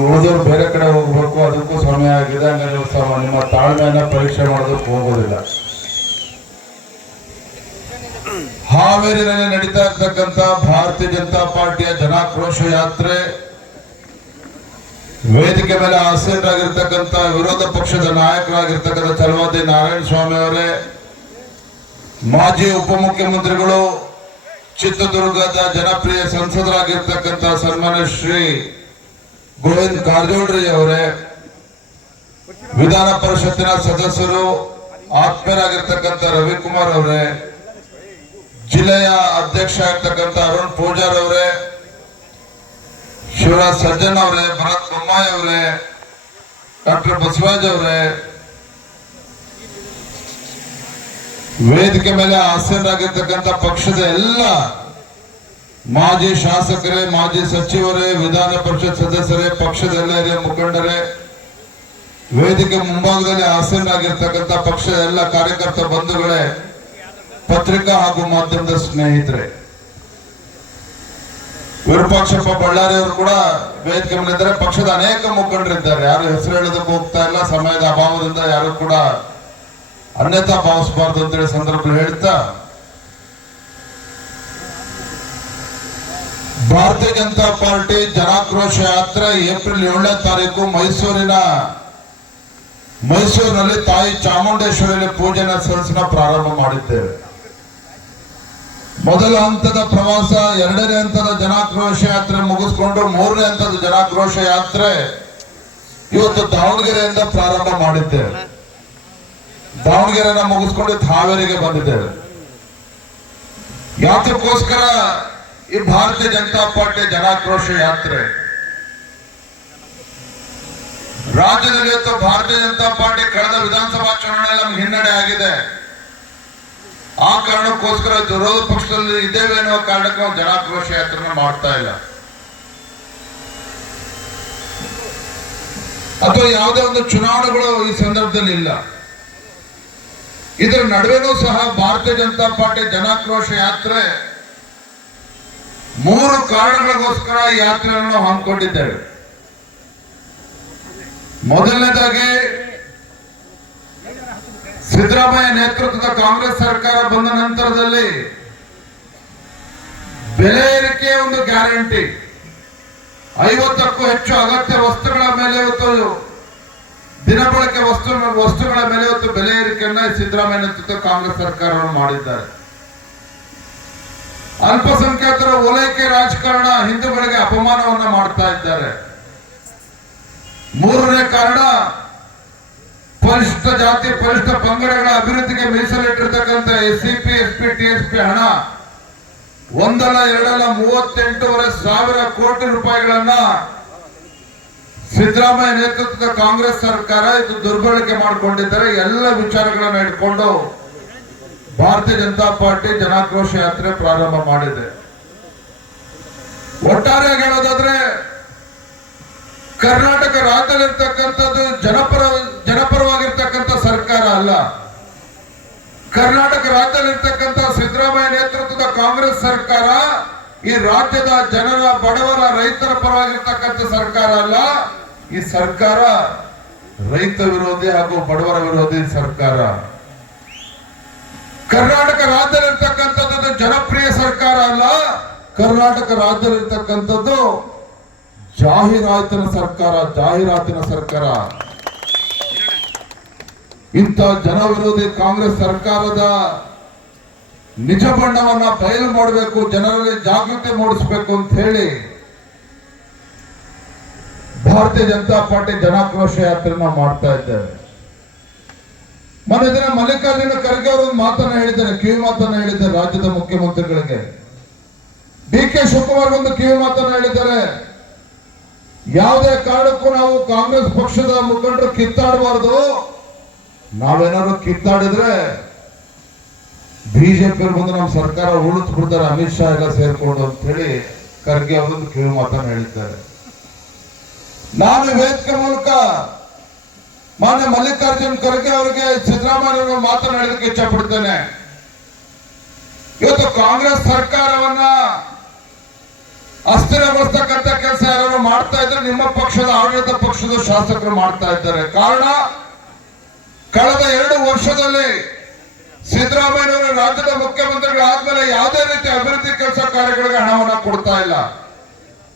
ಉಳಿದವರು ಬೇರೆ ಕಡೆ ಹೋಗ್ಬೇಕು, ಅದಕ್ಕೂ ಸಮಯ ಆಗಿದೆ. ಹಂಗಾಗಿ ನಿಮ್ಮ ತಾಳ್ಮೆಯನ್ನ ಪರೀಕ್ಷೆ ಮಾಡೋದಕ್ಕೆ ಹೋಗೋದಿಲ್ಲ. ಹಾವೇರಿನಲ್ಲಿ ನಡೀತಾ ಇರ್ತಕ್ಕಂಥ ಭಾರತೀಯ ಜನತಾ ಪಾರ್ಟಿಯ ಜನಾಕ್ರೋಶ ಯಾತ್ರೆ, ವೇದಿಕೆ ಮೇಲೆ ಆಸೀನರಾಗಿರ್ತಕ್ಕಂಥ ವಿರೋಧ ಪಕ್ಷದ ನಾಯಕರಾಗಿರ್ತಕ್ಕಂಥ ಛಲವಾದಿ ನಾರಾಯಣ ಸ್ವಾಮಿ ಅವರೇ, ಮಾಜಿ ಉಪಮುಖ್ಯಮಂತ್ರಿಗಳು, ಚಿತ್ರದುರ್ಗದ ಜನಪ್ರಿಯ ಸಂಸದರಾಗಿರ್ತಕ್ಕಂಥ ಸನ್ಮಾನ್ಯ ಶ್ರೀ ಗೋವಿಂದ ಕಾರಜೋಳರಿ ಅವರೇ, ವಿಧಾನ ಪರಿಷತ್ತಿನ ಸದಸ್ಯರು ಆತ್ಮೀಯರಾಗಿರ್ತಕ್ಕಂಥ ರವಿಕುಮಾರ್ ಅವರೇ, ಜಿಲ್ಲೆಯ ಅಧ್ಯಕ್ಷ ಆಗಿರ್ತಕ್ಕಂಥ ಅರುಣ್ ಪೂಜಾರ್ ಅವರೇ, ಶಿವರಾಜ್ ಸಜ್ಜನ್ ಅವರೇ, ಭರತ್ ಬೊಮ್ಮಾಯಿ ಅವರೇ, ಡಾಕ್ಟರ್ ಬಸವರಾಜ್ ಅವರೇ, ವೇದಿಕೆ ಮೇಲೆ ಆಸೀನರಾಗಿರ್ತಕ್ಕಂಥ ಪಕ್ಷದ ಎಲ್ಲ ಮಾಜಿ ಶಾಸಕರೇ, ಮಾಜಿ ಸಚಿವರೇ, ವಿಧಾನ ಪರಿಷತ್ ಸದಸ್ಯರೇ, ಪಕ್ಷದ ಎಲ್ಲ ಹಿರಿಯ ಮುಖಂಡರೇ, ವೇದಿಕೆ ಮುಂಭಾಗದಲ್ಲಿ ಆಸೀನರಾಗಿರ್ತಕ್ಕಂಥ ಪಕ್ಷದ ಎಲ್ಲ ಕಾರ್ಯಕರ್ತ ಬಂಧುಗಳೇ, ಪತ್ರಿಕಾ ಹಾಗೂ ಮಾಧ್ಯಮದ ಸ್ನೇಹಿತರೆ, ವಿರೂಪಾಕ್ಷಪ್ಪ ಬಳ್ಳಾರಿ ಅವರು ಕೂಡ ವೇದಿಕೆ ಮೇಲಿದ್ದಾರೆ. ಪಕ್ಷದ ಅನೇಕ ಮುಖಂಡರಿದ್ದಾರೆ. ಯಾರು ಹೆಸರು ಹೇಳೋದಕ್ಕೆ ಹೋಗ್ತಾ ಇಲ್ಲ, ಸಮಯದ ಅಭಾವದಿಂದ ಯಾರು ಕೂಡ ಅನ್ಯತಾ ಭಾವಿಸಬಾರದು ಅಂತೇಳಿ ಸಂದರ್ಭದಲ್ಲಿ ಹೇಳ್ತಾ, ಭಾರತೀಯ ಜನತಾ ಪಾರ್ಟಿ ಜನಾಕ್ರೋಶ ಯಾತ್ರೆ ಏಪ್ರಿಲ್ 7ನೇ ತಾರೀಕು ಮೈಸೂರಿನಲ್ಲಿ ತಾಯಿ ಚಾಮುಂಡೇಶ್ವರಿ ಪೂಜೆನ ಸಲ್ಲಿಸಿನ ಪ್ರಾರಂಭ ಮಾಡಿದ್ದೇವೆ. ಮೊದಲ ಹಂತದ ಪ್ರವಾಸ, 2ನೇ ಹಂತದ ಜನಾಕ್ರೋಶ ಯಾತ್ರೆ ಮುಗಿಸ್ಕೊಂಡು 3ನೇ ಹಂತದ ಜನಾಕ್ರೋಶ ಯಾತ್ರೆ ಇವತ್ತು ದಾವಣಗೆರೆಯಿಂದ ಪ್ರಾರಂಭ ಮಾಡಿದ್ದೇವೆ. ದಾವಣಗೆರೆನ ಮುಗಿಸ್ಕೊಂಡು ಹಾವೇರಿಗೆ ಬಂದಿದ್ದೇವೆ. ಯಾತಕ್ಕೋಸ್ಕರ ಈ ಭಾರತೀಯ ಜನತಾ ಪಾರ್ಟಿ ಜನಾಕ್ರೋಶ ಯಾತ್ರೆ? ರಾಜ್ಯದಲ್ಲಿ ಇವತ್ತು ಭಾರತೀಯ ಜನತಾ ಪಾರ್ಟಿ ಕಳೆದ ವಿಧಾನಸಭಾ ಚುನಾವಣೆಯಲ್ಲಿ ನಮ್ಗೆ ಹಿನ್ನಡೆ ಆಗಿದೆ. ಆ ಕಾರಣಕ್ಕೋಸ್ಕರ ವಿರೋಧ ಪಕ್ಷದಲ್ಲಿ ಇದ್ದೇವೆ ಅನ್ನುವ ಕಾರಣಕ್ಕೆ ನಾವು ಜನಾಕ್ರೋಶ ಯಾತ್ರೆ ಮಾಡ್ತಾ ಇಲ್ಲ, ಅಥವಾ ಯಾವುದೇ ಒಂದು ಚುನಾವಣೆಗಳು ಈ ಸಂದರ್ಭದಲ್ಲಿ ಇಲ್ಲ. ಇದರ ನಡುವೆನೂ ಸಹ ಭಾರತೀಯ ಜನತಾ ಪಾರ್ಟಿ ಜನಾಕ್ರೋಶ ಯಾತ್ರೆ 3 ಕಾರಣಗಳಿಗೋಸ್ಕರ ಈ ಯಾತ್ರೆಯನ್ನು ನಾವು ಹಮ್ಮಿಕೊಂಡಿದ್ದೇವೆ. ಮೊದಲನೇದಾಗಿ, ಸಿದ್ದರಾಮಯ್ಯ ನೇತೃತ್ವದ ಕಾಂಗ್ರೆಸ್ ಸರ್ಕಾರ ಬಂದ ನಂತರದಲ್ಲಿ ಬೆಲೆ ಏರಿಕೆ ಒಂದು ಗ್ಯಾರಂಟಿ, 50ಕ್ಕೂ ಹೆಚ್ಚು ಅಗತ್ಯ ವಸ್ತುಗಳ ಮೇಲೆ ಇವತ್ತು ದಿನಬಳಕೆ ವಸ್ತುಗಳ ಮೇಲೆ ಇವತ್ತು ಬೆಲೆ ಏರಿಕೆಯನ್ನ ಸಿದ್ದರಾಮಯ್ಯ ನೇತೃತ್ವದ ಕಾಂಗ್ರೆಸ್ ಸರ್ಕಾರವನ್ನು ಮಾಡಿದ್ದಾರೆ. ಅಲ್ಪಸಂಖ್ಯಾತರ ಓಲೈಕೆ ರಾಜಕಾರಣ, ಹಿಂದೂಗಳಿಗೆ ಅಪಮಾನವನ್ನ ಮಾಡ್ತಾ ಇದ್ದಾರೆ. 3ನೇ ಕಾರಣ, ಪರಿಶಿಷ್ಟ ಜಾತಿ ಪರಿಶಿಷ್ಟ ಪಂಗಡಗಳ ಅಭಿವೃದ್ಧಿಗೆ ಮೀಸಲಿಟ್ಟಿರ್ತಕ್ಕಂಥ SCP SP TSP ಹಣ 1 ಅಲ್ಲ 2 ಅಲ್ಲ 38,500 ಕೋಟಿ ರೂಪಾಯಿಗಳನ್ನ ಸಿದ್ದರಾಮಯ್ಯ ನೇತೃತ್ವದ ಕಾಂಗ್ರೆಸ್ ಸರ್ಕಾರ ಇದು ದುರ್ಬಳಕೆ ಮಾಡಿಕೊಂಡಿದ್ದಾರೆ. ಎಲ್ಲ ವಿಚಾರಗಳನ್ನ ಇಟ್ಕೊಂಡು ಭಾರತೀಯ ಜನತಾ ಪಾರ್ಟಿ ಜನಾಕ್ರೋಶ ಯಾತ್ರೆ ಪ್ರಾರಂಭ ಮಾಡಿದೆ. ಒಟ್ಟಾರೆಯಾಗಿ ಹೇಳೋದಾದ್ರೆ, ಕರ್ನಾಟಕ ರಾಜ್ಯದಲ್ಲಿರ್ತಕ್ಕಂಥದ್ದು ಜನಪರವಾಗಿರ್ತಕ್ಕಂಥ ಸರ್ಕಾರ ಅಲ್ಲ. ಕರ್ನಾಟಕ ರಾಜ್ಯದಲ್ಲಿರ್ತಕ್ಕಂಥ ಸಿದ್ದರಾಮಯ್ಯ ನೇತೃತ್ವದ ಕಾಂಗ್ರೆಸ್ ಸರ್ಕಾರ ಈ ರಾಜ್ಯದ ಜನರ, ಬಡವರ, ರೈತರ ಪರವಾಗಿರ್ತಕ್ಕಂಥ ಸರ್ಕಾರ ಅಲ್ಲ. ಈ ಸರ್ಕಾರ ರೈತ ವಿರೋಧಿ ಹಾಗೂ ಬಡವರ ವಿರೋಧಿ ಸರ್ಕಾರ. ಕರ್ನಾಟಕ ರಾಜ್ಯದಲ್ಲಿರ್ತಕ್ಕಂಥದ್ದು ಜನಪ್ರಿಯ ಸರ್ಕಾರ ಅಲ್ಲ. ಕರ್ನಾಟಕ ರಾಜ್ಯದಲ್ಲಿರ್ತಕ್ಕಂಥದ್ದು ಜಾಹೀರಾತಿನ ಸರ್ಕಾರ. ಇಂಥ ಜನ ವಿರೋಧಿ ಕಾಂಗ್ರೆಸ್ ಸರ್ಕಾರದ ನಿಜ ಬಣ್ಣವನ್ನ ಬಯಲು ಮಾಡಬೇಕು, ಜನರಲ್ಲಿ ಜಾಗೃತಿ ಮೂಡಿಸಬೇಕು ಅಂತ ಹೇಳಿ ಭಾರತೀಯ ಜನತಾ ಪಾರ್ಟಿ ಜನಾಕ್ರೋಶ ಯಾತ್ರೆ ನಾವು ಮಾಡ್ತಾ ಇದ್ದೇವೆ. ಮೊನ್ನೆ ದಿನ ಮಲ್ಲಿಕಾರ್ಜುನ ಖರ್ಗೆ ಅವರು ಮಾತನ್ನ ಹೇಳಿದ್ದಾರೆ, ಕಿವಿ ಮಾತನ್ನ ಹೇಳಿದ್ದಾರೆ ರಾಜ್ಯದ ಮುಖ್ಯಮಂತ್ರಿಗಳಿಗೆ. DK ಶಿವಕುಮಾರ್ ಒಂದು ಕಿವಿ ಮಾತನ್ನ ಹೇಳಿದ್ದಾರೆ, ಯಾವುದೇ ಕಾರಣಕ್ಕೂ ನಾವು ಕಾಂಗ್ರೆಸ್ ಪಕ್ಷದ ಮುಖಂಡರು ಕಿತ್ತಾಡಬಾರದು, ನಾವೇನಾದ್ರು ಕಿತ್ತಾಡಿದ್ರೆ ಬಿಜೆಪಿ ಬಂದು ನಮ್ಮ ಸರ್ಕಾರ ಉಳಿಸ್ಬಿಡ್ತಾರೆ, ಅಮಿತ್ ಶಾ ಎಲ್ಲ ಸೇರ್ಕೊಂಡು ಅಂತ ಹೇಳಿ ಖರ್ಗೆ ಅವರೊಂದು ಕಿವಿ ಮಾತನ್ನ ಹೇಳಿದ್ದಾರೆ. ನಾನು ವೇದಿಕೆ ಮೂಲಕ ಮಾನ್ಯ ಮಲ್ಲಿಕಾರ್ಜುನ್ ಖರ್ಗೆ ಅವರಿಗೆ ಸಿದ್ದರಾಮಯ್ಯ ಮಾತನಾಡಲಿಕ್ಕೆ ಇಚ್ಛೆ ಪಡ್ತೇನೆ. ಇವತ್ತು ಕಾಂಗ್ರೆಸ್ ಸರ್ಕಾರವನ್ನ ಅಸ್ಥಿರಗೊಳಿಸ್ತಕ್ಕಂಥ ಕೆಲಸ ಯಾರು ಮಾಡ್ತಾ ಇದ್ರೆ ನಿಮ್ಮ ಪಕ್ಷದ ಆಡಳಿತ ಪಕ್ಷದ ಶಾಸಕರು ಮಾಡ್ತಾ ಇದ್ದಾರೆ. ಕಾರಣ ಕಳೆದ 2 ವರ್ಷದಲ್ಲಿ ಸಿದ್ದರಾಮಯ್ಯನವರು ರಾಜ್ಯದ ಮುಖ್ಯಮಂತ್ರಿಗಳಾದ್ಮೇಲೆ ಯಾವುದೇ ರೀತಿ ಅಭಿವೃದ್ಧಿ ಕೆಲಸ ಕಾರ್ಯಗಳಿಗೆ ಹಣವನ್ನ ಕೊಡ್ತಾ ಇಲ್ಲ.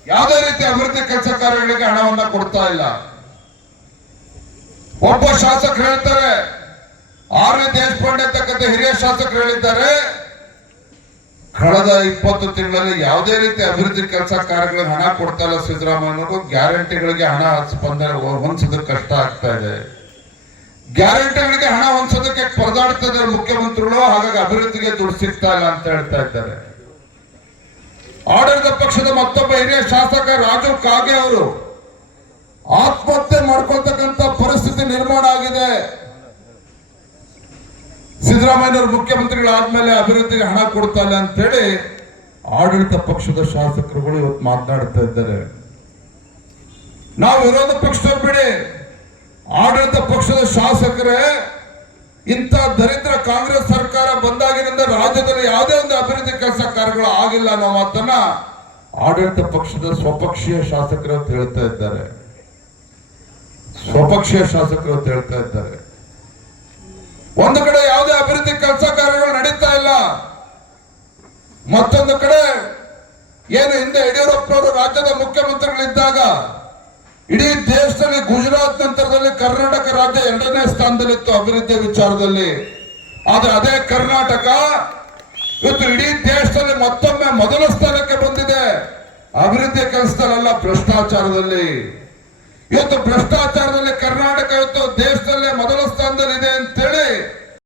ಯಾವುದೇ ರೀತಿ ಅಭಿವೃದ್ಧಿ ಕೆಲಸ ಕಾರ್ಯಗಳಿಗೆ ಹಣವನ್ನ ಕೊಡ್ತಾ ಇಲ್ಲ. ಒಬ್ಬ ಶಾಸಕರು ಹೇಳ್ತಾರೆ, ಆರ್ ವಿ ದೇಶಪಾಂಡೆ ಅಂತಕ್ಕಂಥ ಹಿರಿಯ ಶಾಸಕರು ಹೇಳಿದ್ದಾರೆ, ಕಳೆದ 20 ತಿಂಗಳಲ್ಲಿ ಯಾವುದೇ ರೀತಿ ಅಭಿವೃದ್ಧಿ ಕೆಲಸ ಕಾರ್ಯಗಳಿಗೆ ಹಣ ಕೊಡ್ತಾ ಇಲ್ಲ ಸಿದ್ದರಾಮಯ್ಯನವರು. ಗ್ಯಾರಂಟಿಗಳಿಗೆ ಹಣ ಸ್ಪಂದನೆ ಹೊಂದಿಸೋದಕ್ಕೆ ಕಷ್ಟ ಆಗ್ತಾ ಇದೆ. ಗ್ಯಾರಂಟಿಗಳಿಗೆ ಹಣ ಹೊಂದಿಸೋದಕ್ಕೆ ಪರದಾಡ್ತಾ ಇದ್ದಾರೆ ಮುಖ್ಯಮಂತ್ರಿಗಳು. ಹಾಗಾಗಿ ಅಭಿವೃದ್ಧಿಗೆ ದುಡ್ಡು ಸಿಗ್ತಾ ಇಲ್ಲ ಅಂತ ಹೇಳ್ತಾ ಇದ್ದಾರೆ. ಆಡಳಿತ ಪಕ್ಷದ ಮತ್ತೊಬ್ಬ ಹಿರಿಯ ಶಾಸಕ ರಾಜು ಕಾಗೆ ಅವರು ಆತ್ಮಹತ್ಯೆ ಮಾಡ್ಕೊಳ್ತಕ್ಕಂಥ ಪರಿಸ್ಥಿತಿ ನಿರ್ಮಾಣ ಆಗಿದೆ. ಸಿದ್ದರಾಮಯ್ಯನವರು ಮುಖ್ಯಮಂತ್ರಿಗಳಾದ್ಮೇಲೆ ಅಭಿವೃದ್ಧಿಗೆ ಹಣ ಕೊಡ್ತಾ ಇಲ್ಲ ಅಂತ ಹೇಳಿ ಆಡಳಿತ ಪಕ್ಷದ ಶಾಸಕರುಗಳು ಇವತ್ತು ಮಾತನಾಡ್ತಾ ಇದ್ದಾರೆ. ನಾವು ವಿರೋಧ ಪಕ್ಷದವ್ರು ಬಿಡಿ, ಆಡಳಿತ ಪಕ್ಷದ ಶಾಸಕರೇ ಇಂಥ ದರಿದ್ರ ಕಾಂಗ್ರೆಸ್ ಸರ್ಕಾರ ಬಂದಾಗಿನಿಂದ ರಾಜ್ಯದಲ್ಲಿ ಯಾವುದೇ ಒಂದು ಅಭಿವೃದ್ಧಿ ಕೆಲಸ ಕಾರ್ಯಗಳು ಆಗಿಲ್ಲ ಅನ್ನೋ ಮಾತನ್ನ ಆಡಳಿತ ಪಕ್ಷದ ಸ್ವಪಕ್ಷೀಯ ಶಾಸಕರು ಅಂತ ಹೇಳ್ತಾ ಇದ್ದಾರೆ. ಸ್ವಪಕ್ಷೀಯ ಶಾಸಕರು ಅಂತ ಹೇಳ್ತಾ ಇದ್ದಾರೆ. ಒಂದು ಕಡೆ ಯಾವುದೇ ಅಭಿವೃದ್ಧಿ ಕೆಲಸ ಕಾರ್ಯಗಳು ನಡೀತಾ ಇಲ್ಲ, ಮತ್ತೊಂದು ಕಡೆ ಏನು ಹಿಂದೆ ಯಡಿಯೂರಪ್ಪನವರು ರಾಜ್ಯದ ಮುಖ್ಯಮಂತ್ರಿಗಳಿದ್ದಾಗ ಇಡೀ ದೇಶದಲ್ಲಿ ಗುಜರಾತ್ ನಂತರದಲ್ಲಿ ಕರ್ನಾಟಕ ರಾಜ್ಯ 2ನೇ ಸ್ಥಾನದಲ್ಲಿತ್ತು ಅಭಿವೃದ್ಧಿ ವಿಚಾರದಲ್ಲಿ. ಆದ್ರೆ ಅದೇ ಕರ್ನಾಟಕ ಇವತ್ತು ಇಡೀ ದೇಶದಲ್ಲಿ ಮತ್ತೊಮ್ಮೆ ಮೊದಲ ಸ್ಥಾನಕ್ಕೆ ಬಂದಿದೆ. ಅಭಿವೃದ್ಧಿ ಕೆಲಸದಲ್ಲ, ಭ್ರಷ್ಟಾಚಾರದಲ್ಲಿ. ಇವತ್ತು ಭ್ರಷ್ಟಾಚಾರದಲ್ಲಿ ಕರ್ನಾಟಕ ಇವತ್ತು ದೇಶದಲ್ಲೇ ಮೊದಲ ಸ್ಥಾನದಲ್ಲಿದೆ ಅಂತೇಳಿ